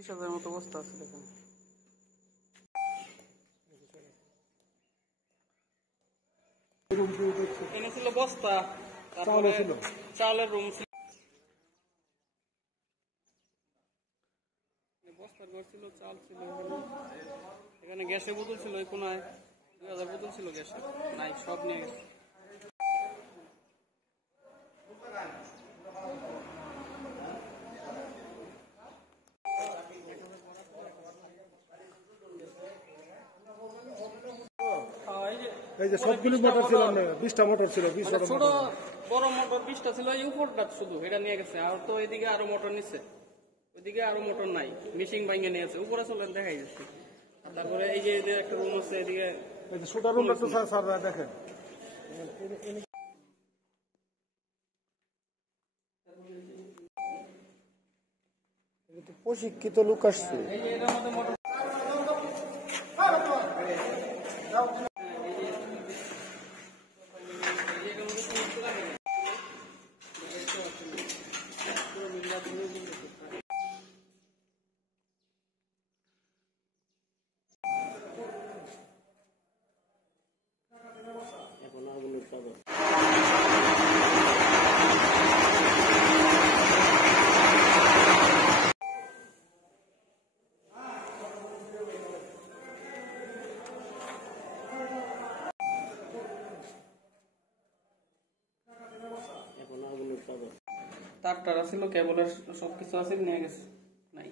30,000 মতো বস্তা আছে দেখেন। এখানে ছিল বস্তা, তারপরে চালের রুম ছিল, বস্তার ঘর ছিল, চাল ছিল এখানে, গ্যাসের বোতল ছিল এই কোনায়, 2000 বোতল ছিল গ্যাসের, নাই সব নিয়ে গেছে। এই যে সবগুলো মোটর ছিল না, 20টা মোটর ছিল, 20টা ছোট বড় মোটর 20টা ছিল, এই উপরটা শুধু এটা নিয়ে গেছে। আর তো এদিকে আরো মোটর নিচ্ছে, ওইদিকে আরো মোটর নাই, মিশিং ভাঙে নিয়েছে, উপরে চলে দেখাই যাচ্ছে। তারপরে এই যে এদের একটা রুম আছে এদিকে, এই যে ছোট রুমটা তো স্যার দেখেন, প্রশিক্ষিত লোক আসছে। এই যে এটার মধ্যে মোটর এখন আগুনের পাবে। তার টারা ছিল, কেবলের সবকিছু আছে, নিয়ে গেছে, নাই।